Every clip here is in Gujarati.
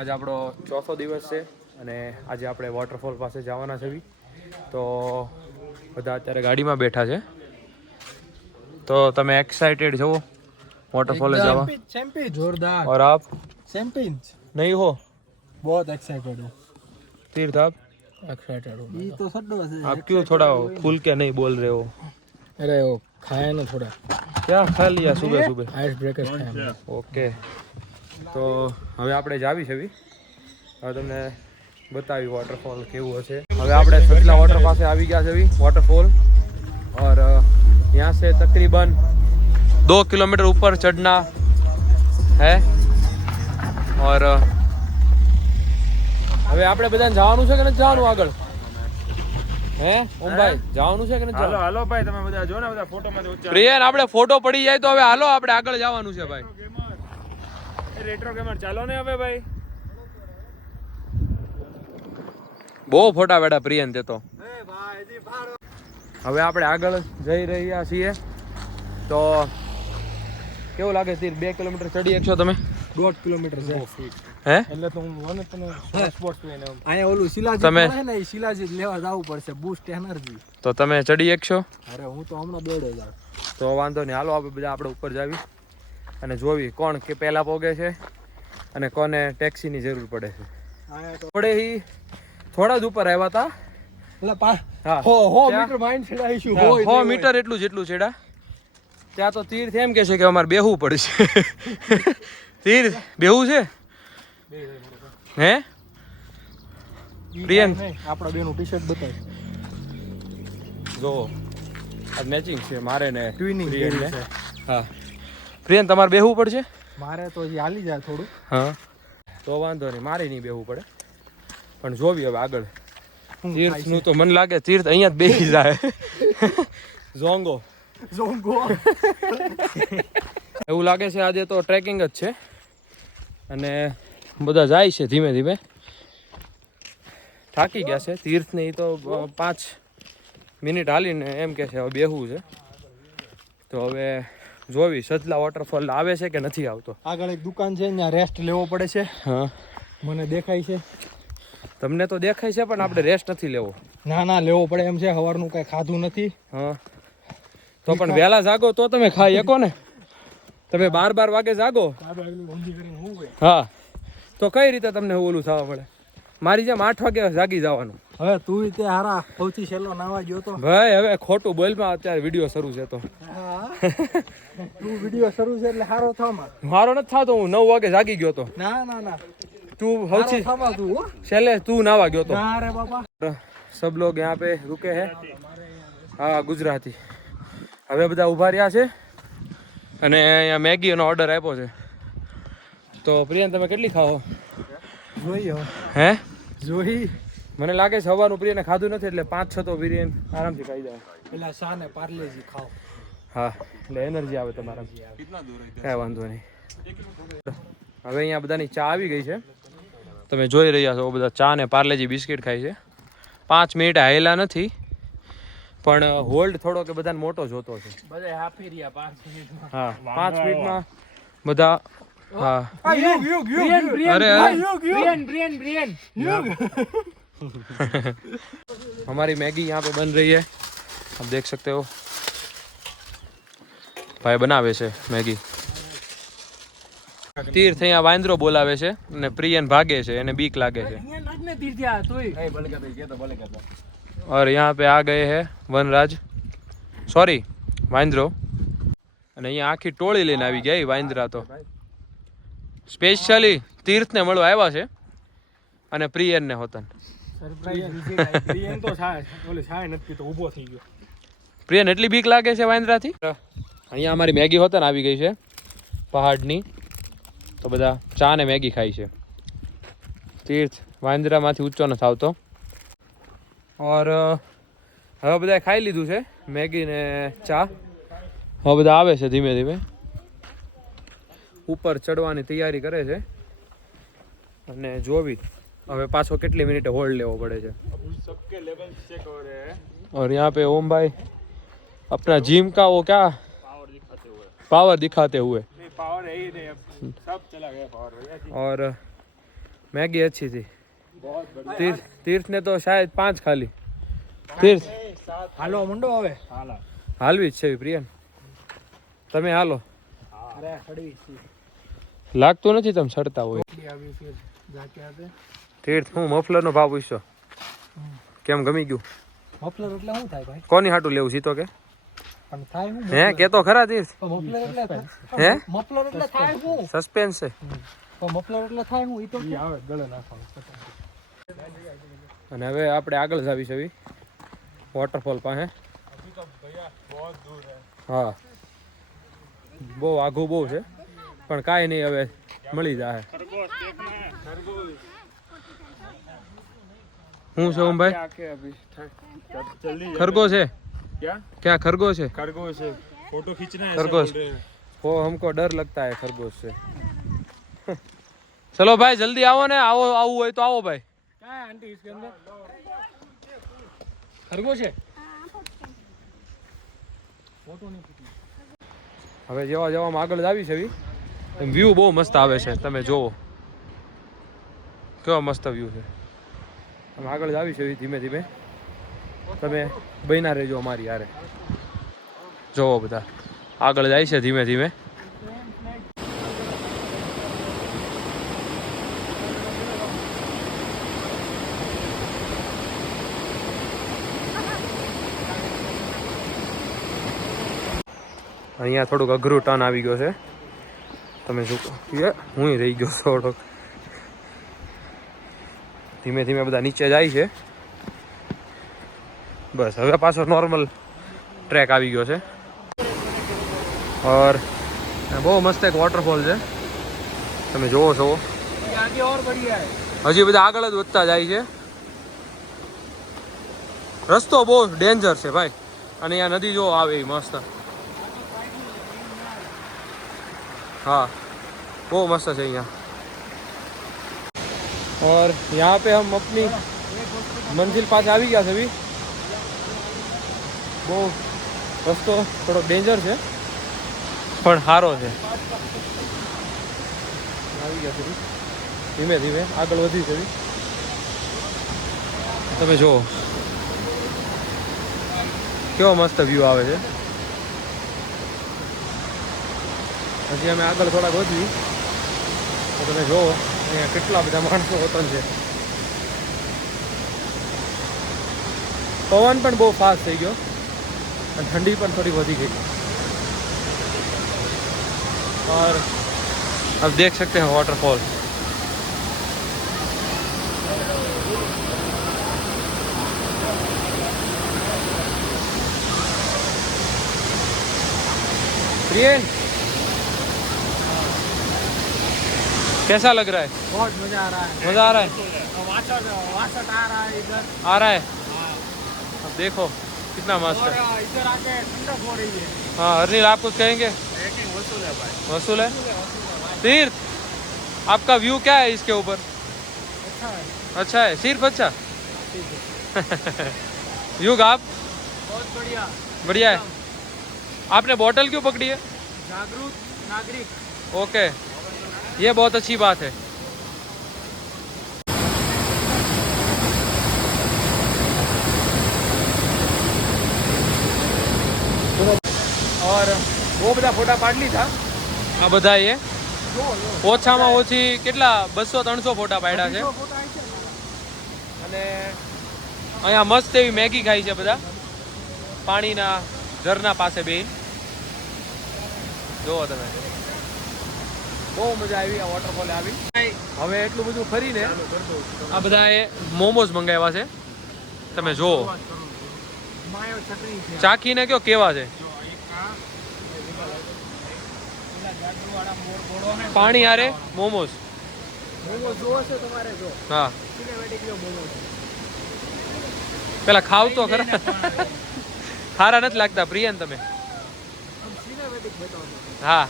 आज આપણો ચોથો દિવસ છે અને આજે આપણે વોટરફોલ પાસે જવાના છે તો બધા અત્યારે ગાડીમાં બેઠા છે तो તમે एक्साइटेड છો वॉटरफॉल जावा चैंपियन जोरदार और आप चैंपियन नहीं हो बहुत एक्साइटेड हूँ तीर्थ आप एक्साइटेड हूँ ये तो सड्डो है आप क्यों थोड़ा खुल के नहीं बोल रहे हो अरे वो खाया ना थोड़ा क्या खा लिया सुबह सुबह आइस ब्रेकर्स खाया ओके तो હવે આપણે જાવી છે હવે તમને બતાવી વોટરફોલ કેવું હશે હવે આપણે સતલા વોટર પાસે આવી ગયા છે वॉटरफॉल और यहाँ से तकरीबन 2 किलोमीटर ऊपर चढ़ना है और હવે આપણે બધાને જવાનું છે કે નથી જવાનું આગળ હે ઓમ ભાઈ જવાનું છે કે નથી હાલો હાલો ભાઈ તમે બધા જો ને બધા ફોટો માં ઉચ્ચાર પ્રિયન આપણે ફોટો પડી જાય તો હવે હાલો આપણે આગળ જવાનું છે ભાઈ રેટ્રો ગેમર ચાલો ને હવે ભાઈ બહુ ફોટા બેડા પ્રિયન તે તો હવે આપણે આગળ જઈ રહ્યા છીએ તો કેવું લાગે તીર 2 કિલોમીટર ચડી એકશો તમે 1.5 કિલોમીટર છે હે એટલે તો હું વન તને સ્પોર્ટ્સ લઈને આયા ઓલું શિલાજીત છે ને એ શિલાજીત લેવા જવું પડશે બૂસ્ટ એનર્જી તો તમે ચડી એકશો અરે હું તો હમણાં દોડે જાઉં તો વાંધો નહીં હાલો આપણે બધા આપણે ઉપર જાવી અને જોવી કોણ કે પહેલા પોગે છે અને કોને ટેક્સીની જરૂર પડે છે થોડે ही થોડા જ ઉપર આવ્યા હતા એટલે હા હો મીટર માઇન્ડ છેડાઈશું હો મીટર એટલું જેટલું છેડા ત્યાં તો તીર્થ એમ કે છે કે અમારે બેહવું પડશે તીર્થ બેહવું છે હે પ્રિયન આપણા બેનું ટી-શર્ટ બતાવ જો આ મેચિંગ છે મારે ને ટ્વિનિંગ પ્રિયન ને હા પ્રિયન તમારે બેહવું પડશે મારે તો હજી હાલી જાય થોડું હા તો વાંધો નહીં મારે નહીં બેહવું પડે પણ જોવી હવે આગળ તીર્થનું તો મને લાગે તીર્થ અહીંયા જ બેસી જાય ઝોંગો એવું લાગે છે આજે તો ટ્રેકિંગ જ છે અને બધા જાય છે ધીમે ધીમે થાકી ગયા છે તીર્થને એ તો 5 મિનિટ હાલીને એમ કે છે હવે બેહવું છે તો હવે જોવી સતલા વોટરફોલ આવે છે કે નથી આવતો આગળ એક દુકાન છે ત્યાં રેસ્ટ લેવો પડે છે હા મને દેખાય છે તમને તો દેખાય છે પણ આપણે રેસ્ટ નથી લેવો ના ના લેવો પડે એમ છે સવારનું કઈ ખાધું નથી હા તો પણ વહેલા જાગો તો તમે ખાઈ શકો ને તમે 12 વાગે જાગો હા તો કઈ રીતે તમને ઓલું થવા પડે મારી જેમ 8 વાગે જાગી જવાનું હવે તું તે હારા સૌથી છેલ્લો નાવા ગયો તો ભાઈ હવે ખોટું બોલમાં અત્યારે વિડીયો શરૂ છે તો તું વિડીયો શરૂ છે એટલે હારો થામાં મારો નથી થતો હું 9 વાગે જાગી ગયો તો ના ના ના તું સૌથી થામાં તું હો છેલ્લે તું નાવા ગયો તો ના રે બાપા सब लोग यहाँ पे रुके हैं हाँ गुजराती હવે બધા ઊભા રહ્યા છે અને અહીંયા મેગીનો ઓર્ડર આપ્યો છે તો પ્રિયન તમે કેટલી ખાઓ જોઈએ હે જોઈ મને લાગે છે સવારનું પ્રિયને ખાધું નથી એટલે 5-6 તો પ્રિયન આરામથી ખાઈ જાય પેલા શા ને પાર્લેજી ખાઓ હા એટલે એનર્જી આવે તમારા કાંઈ વાંધો નહીં હવે અહીંયા બધાની ચા આવી ગઈ છે તમે જોઈ રહ્યા છો બધા ચા ને પાર્લેજી બિસ્કિટ ખાય છે 5 મિનિટ હાયેલા નથી પણ હોલ્ડ થોડો કે બધાને મોટો જોતો છે બધા હાફી રહ્યા 5 મિનિટમાં હા 5 મિનિટમાં બધા હા अरे ब्रियन हमारी मैगी यहाँ पे बन रही है आप देख सकते हो भाई बनावे છે मैगी तीर्थ અહીંયા વાંદરો બોલાવે છે અને પ્રિયન ભાગે છે એને બીક લાગે છે और यहाँ पे आ गए हैं वनराज सॉरी વાંદરો અને અહીંયા આખી ટોળી લઈને આવી ગયા એ વાંદરા તો સ્પેશિયલી તીર્થને મળવા આવ્યા છે અને પ્રિયનને હોતન પ્રિયન તો છાય નથી તો ઊભો થઈ ગયો પ્રિયન એટલી બીક લાગે છે વાંદરાથી અહીંયા અમારી મેગી હોતન આવી ગઈ છે પહાડની તો બધા ચા ને મેગી ખાય છે તીર્થ વાંદરામાંથી ઊંચો નથી આવતો और હવે બધા ખાઈ લીધું છે મેગી ને ચા હવે બધા આવે છે ધીમે ધીમે ઉપર ચડવાની તૈયારી કરે છે અને જોવી હવે પાછો કેટલી મિનિટે હોલ્ડ લેવો પડે છે सबके लेवल चेक हो रहे हैं और यहाँ पे ओम भाई अपना जिम का वो क्या पावर दिखाते हुए पावर है ही नहीं, अब सब चला गया पावर। और मैगी अच्छी थी। तीर्थ ने तो शायद 5 खाली। तीर्थ હાલો મંડો હવે હાલા હાલવી જ છે પ્રિયન, તમે હાલો. અરે ખડી છે લાગતું નથી તમે સડતા હોય. આવી ફિર જાકે આતે તીર્થ હું મફલરનો ભાવ પૂછ્યો, કેમ ગમી ગયું? મફલર એટલે શું થાય ભાઈ? કોની હાટું લેવું સીતો કે? પણ થાય હું હે કે તો ખરા તીર્થ. મફલર એટલે હે મફલર એટલે થાય હું સસ્પેન્સ છે. પણ મફલર એટલે થાય હું ઈ તો આવે ગળે નાખવાનું. અને હવે આપણે આગળ જ આવી છે વોટરફોલ પાસે. હા બહુ આઘું બહુ છે પણ કાંઈ નહીં, હવે મળી જાય. શું છે ઓમ ભાઈ? खरगोश है क्या? क्या खरगोश है? खरगोश है, फोटो खींचना है। खरगोश वो हमको डर लगता है खरगोश से. चलो भाई जल्दी आओ ने, आओ आओ હોય તો आओ भाई. क्या है आंटी इसके अंदर? खरगोश है? फोटो नहीं खींचना. હવે જેવા જેવામાં આગળ જ આવી છે વ્યૂ બહુ મસ્ત આવે છે, તમે જોવો કેવો મસ્ત વ્યૂ છે. અમે આગળ જ આવી છે ધીમે ધીમે, તમે બન્યા રહેજો અમારી યારે. જોવો બધા આગળ જાય છે ધીમે ધીમે. અહીંયા થોડુંક અઘરું ટર્ન આવી ગયો છે, તમે શું હું રહી ગયો થોડોક. ધીમે ધીમે બધા નીચે જાય છે. બસ હવે પાછો નોર્મલ ટ્રેક આવી ગયો છે. ઓર બહુ મસ્ત એક વોટરફોલ છે, તમે જોવો છો. आगे और बढ़िया है. હજી બધા આગળ જ વધતા જાય છે. રસ્તો બહુ ડેન્જર છે ભાઈ, અને અહીંયા નદી જો આવે એ મસ્ત. हाँ वो मस्त है यहाँ. और यहाँ पे हम अपनी मंजिल पास आ गया अभी. બહુ રસ્તો થોડો ડેન્જર છે પણ સારો છે. આવી ગયા છે ધીમે ધીમે આગળ વધી છે. તમે જુઓ કેવો મસ્ત વ્યૂ આવે છે. હજી અમે આગળ થોડાક વધવી તો તમે જુઓ અહીંયા કેટલા બધા માણસો વતન છે. પવન પણ બહુ ફાસ્ટ થઈ ગયો અને ઠંડી પણ થોડી વધી गई. और अब देख सकते हैं वाटरफॉल. प्रियन कैसा लग रहा है? बहुत मजा आ रहा है. मजा आ रहा है? वासट वासट आ रहा है इधर. आ रहा है. अब देखो कितना मस्त और है. इधर आके ठंडक हो रही है. हाँ हरनील आप कुछ कहेंगे? वसूल है भाई. वसूल है. तीर्थ आपका व्यू क्या है इसके ऊपर? अच्छा है. अच्छा है सिर्फ अच्छा. युग आप? बहुत बढ़िया. बढ़िया है. आपने बोतल क्यों पकड़ी है? जागरूक नागरिक. ओके ये बहुत अच्छी बात है. और वो બધા ફોટા પાડ લીધા આ બધાએ. ઓછામાં ઓછી કેટલા 200-300 ફોટા પાડ્યા છે. અને અહીંયા મસ્ત એવી મેગી ખાઈ છે બધા પાણીના ઝરના પાસે બેન. જોવો તમે બહુ મજા આવી આ વોટરફોલે આવી. હવે એટલું બધું ફરીને આ બધાએ મોમોઝ મંગાવ્યા છે, તમે જોવો. मायो चटनी છે. ચાખીને કયો કેવા છે. પાણી હારે મોમોઝ. મોમો જોવો છે તમારે? જો હા સિનેમેટિક લો મોમો છે. પેલા ખાવ તો ખરા. સારા નથી લાગતા પ્રિયન તમે? સિનેમેટિક બતાવો. હા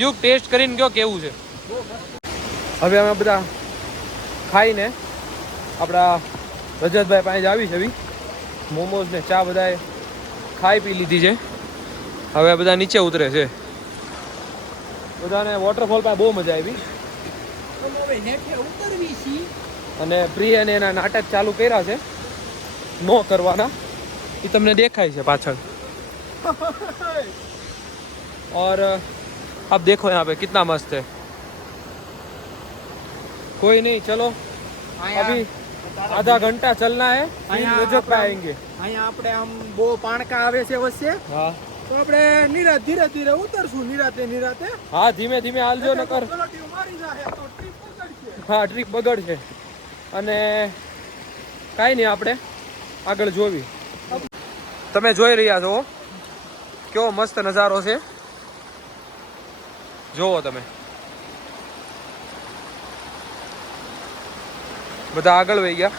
યુગ ટેસ્ટ કરીને કયો કેવું છે. હવે અમે બધા ખાઈને આપણા રજતભાઈ પાસે જ આવી છે. મોમોઝ ને ચા બધાએ ખાઈ પી લીધી છે. હવે બધા નીચે ઉતરે છે. બધાને વોટરફોલ પાસે બહુ મજા આવી. અને પ્રિયને એના નાટક ચાલુ કર્યા છે નો કરવાના, એ તમને દેખાય છે પાછળ. और अब देखो यहाँ पे कितना मस्त है. कोई नहीं, चलो अभी आधा घंटा चलना है, फिर नजर पे आएंगे. અહીંયા આપણે આમ બહુ પાણકા આવે છે વચ્ચે, हाँ તો આપણે ધીરે ધીરે ઉતરશું નિરાતે. हाँ ધીમે ધીમે હાલજો નકર પલટીઓ મારી જાહે તો ટ્રીપ પકડશે. હા ટ્રીપ બગડશે. અને કાંઈ નહીં, આપણે આગળ જોવી. તમે જોઈ રહ્યા છો કેવો મસ્ત નજારો છે, જોવો તમે. બધા આગળ વહી ગયા,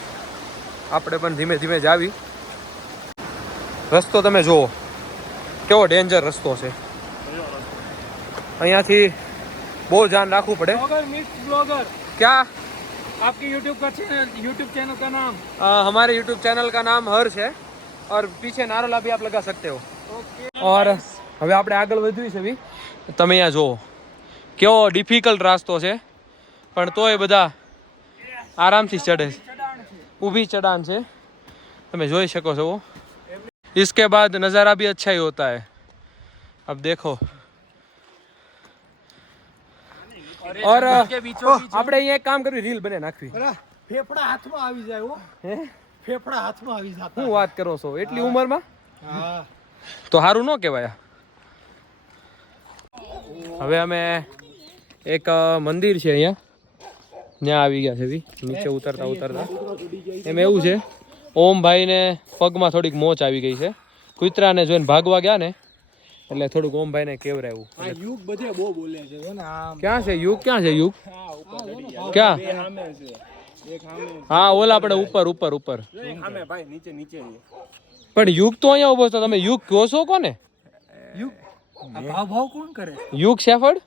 આપણે પણ ધીમે ધીમે જ આવી. રસ્તો તમે જુઓ કેવો ડેન્જર રસ્તો છે, અહીંયાથી બહુ ધ્યાન રાખવું પડે. ब्लॉगर मिस ब्लॉगर, क्या आपके यूट्यूब चैनल का नाम? हमारे यूट्यूब चैनल का नाम हर्ष है और पीछे नारोला भी आप लगा सकते हो. और હવે આપણે આગળ વધ્યું છે બી. તમે અહીંયા જુઓ કેવો ડિફિકલ્ટ રસ્તો છે, પણ તોય બધા આરામથી ચડે છે. ઊભી ચઢાણ છે, તમે જોઈ શકો છો. इसके बाद नज़ारा भी अच्छा ही होता है. अब देखो. और આપણે અહીંયા એક કામ કર્યું, રીલ બને નાખવી. ફેફડા હાથમાં આવી જાય હો. હે ફેફડા હાથમાં આવી જાય. શું વાત કરો છો એટલી ઉંમરમાં? હા, તો સારું ન કહેવાય. હવે અમે એક મંદિર છે અહીંયા, ત્યાં આવી ગયા છે બી. નીચે ઉતરતા એમ એવું છે, ઓમભાઈને પગમાં થોડીક મોચ આવી ગઈ છે. કૂતરાને જોઈને ભાગવા ગયા ને એટલે થોડુંક ઓમભાઈને કેવરાયું. આ યુગ બધે બહુ બોલે છે ને. આમ ક્યાં છે યુગ? ક્યાં છે યુગ? ક્યાં? હા ઓલા આપણે ઉપર. પણ યુગ તો અહીંયા ઉભો છો. તમે યુગ કહો છો કોને? યુગ આ ભાવ કોણ કરે? યુગ શેફર્ડ.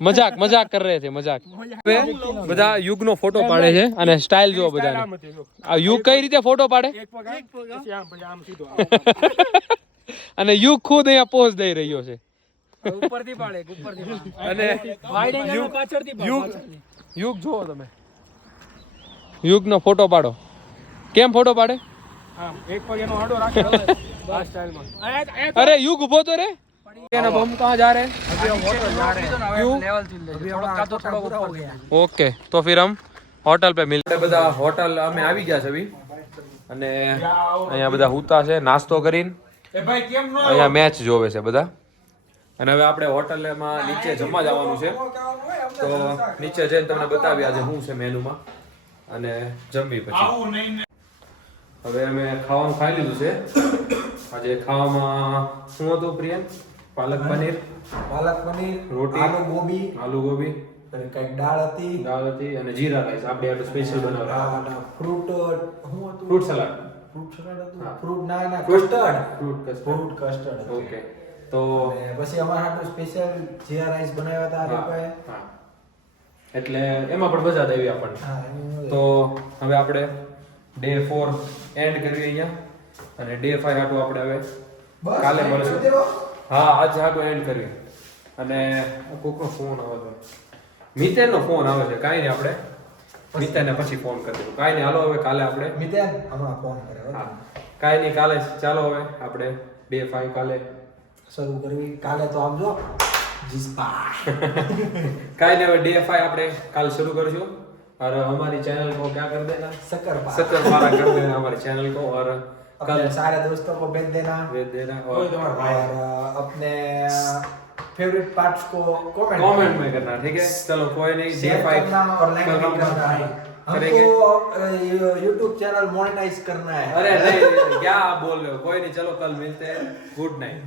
મજાક કર રહે છે, મજાક. હવે બધા યુગનો ફોટો પાડે છે અને સ્ટાઇલ જુઓ બધાની. આ યુગ કઈ રીતે ફોટો પાડે અને યુગ ખુદ અહીંયા પોઝ દઈ રહ્યો છે. ઉપરથી પાડે. અને યુગ જુઓ તમે, યુગનો ફોટો પાડો. કેમ ફોટો પાડે? એક પગ એનો આડો રાખે આ સ્ટાઇલમાં. अरे युग उभो तो रे ना, हम कहाँ जा रहे हैं? ओके, तो फिर हम होटल पे मिलते. બધા હોટલ અમે આવી ગયા છે બી, અને અહીંયા બધા હુતા છે નાસ્તો કરીને. અહીંયા મેચ જોવે છે બધા. અને હવે આપણે હોટલમાં નીચે જમવા જવાનું છે, તો નીચે જઈને તમને બતાવી આજે શું છે મેનુમાં, અને જમવી પછી. હવે અમે ખાવાનું ખાઈ લીધું છે. આજે ખાવામાં શું હતું પ્રિયન? પાલક પનીર, રોટી, આલુ ગોબી અને કઈક દાળ હતી અને જીરા રાઈસ. આપણે આટલું સ્પેશિયલ બનાવ્યા. Fruit fruit salad. Fruit custard. Okay, તો પછી અમારા હાટુ સ્પેશિયલ જીરા રાઈસ બનાવ્યા હતા રૂપાએ. હા, એટલે એમાં પણ મજા આવી આપણને. તો હવે આપણે ડે 4 એન્ડ કરીએ અહીંયા, અને ડે 5 હાટુ આપણે હવે કાલે મળશું. હા, આજ હાટુ એન્ડ કરીએ. અને કોકનો ફોન આવે છે, મિતેનનો ફોન આવે છે. કાંઈ નહીં, આપણે મિતેનને પછી ફોન કરી દઉં. કાંઈ નહીં, હાલો હવે કાલે આપણે મિતેન હમણાં ફોન કર્યો. હા, કાંઈ નહીં, કાલે ચાલો હવે આપણે ડે 5 કાલે શરૂ કરવી. કાલે તો આમ જો કાંઈ नहीं, डे 5 આપણે કાલ शुरू करશું. और हमारी चैनल को क्या कर देना, शक्करपारा कर देना हमारे चैनल को. और कल सारे दोस्तों को भेज देना और अपने फेवरेट पार्ट्स को कमेंट में करना. ठीक है, चलो कोई नहीं. डे 5 और लाइक करना है. हमको YouTube चैनल मोनेटाइज करना है. अरे नहीं, क्या आप बोल रहे हो? कोई नहीं, चलो कल मिलते हैं. Good night.